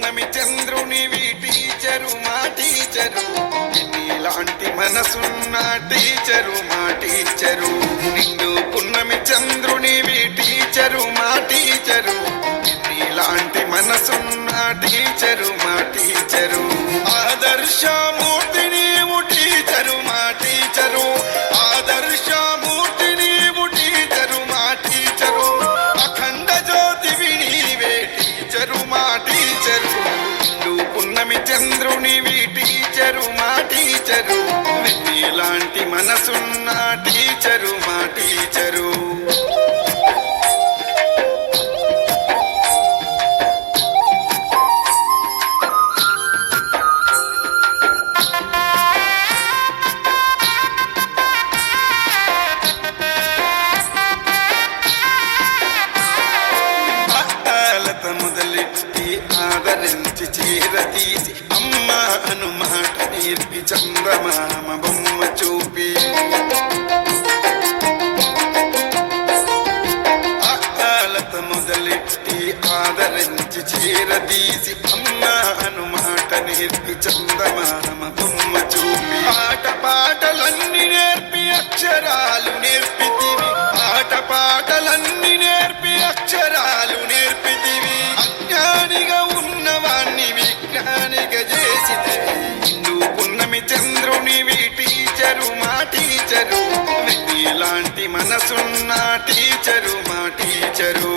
పున్నమి చంద్రునివి టీచరు మా టీచరు, నీలాంటి మనసున్న టీచరు మా టీచరు. నిండు పున్నమి చంద్రునివి టీచరు మా టీచరు, నీలాంటి మనసున్న టీచరు మా టీచరు. ఆదర్శమూర్తి నీవు టీచరు మా టీచరు, ఆదర్శమూర్తి నీవు టీచరు మా టీచరు. అఖండ జ్యోతివి నీవే టీచరు మా టీచరు. నిండు పున్నమి చంద్రునివి టీచరు మా టీచరు, నీలాంటి మనసున్న టీచరు మా టీచరు. మొదలెట్టి ఆదరించి చీరతీసి అమ్మ అను మాట నేర్పి చందమామ బొమ్మ చూపి ఆలత మొదలెట్టి ఆదరించి చీరతీసి అమ్మ అను మాట నేర్పి చందమామ బొమ్మ చూపి ఆట పాటలన్నీ నేర్పి అక్షరాలు నేర్పితివి, ఆట పాటలన్నీ నేర్పి అక్షరాలు నేర్పితివి. అజ్ఞానిగా ఉన్నవాణ్ణి విజ్ఞానిగా చేసితివి. నిండు పున్నమి చంద్రునివి టీచరు మా టీచరు, నీలాంటి మనసున్న టీచరు మా టీచరు.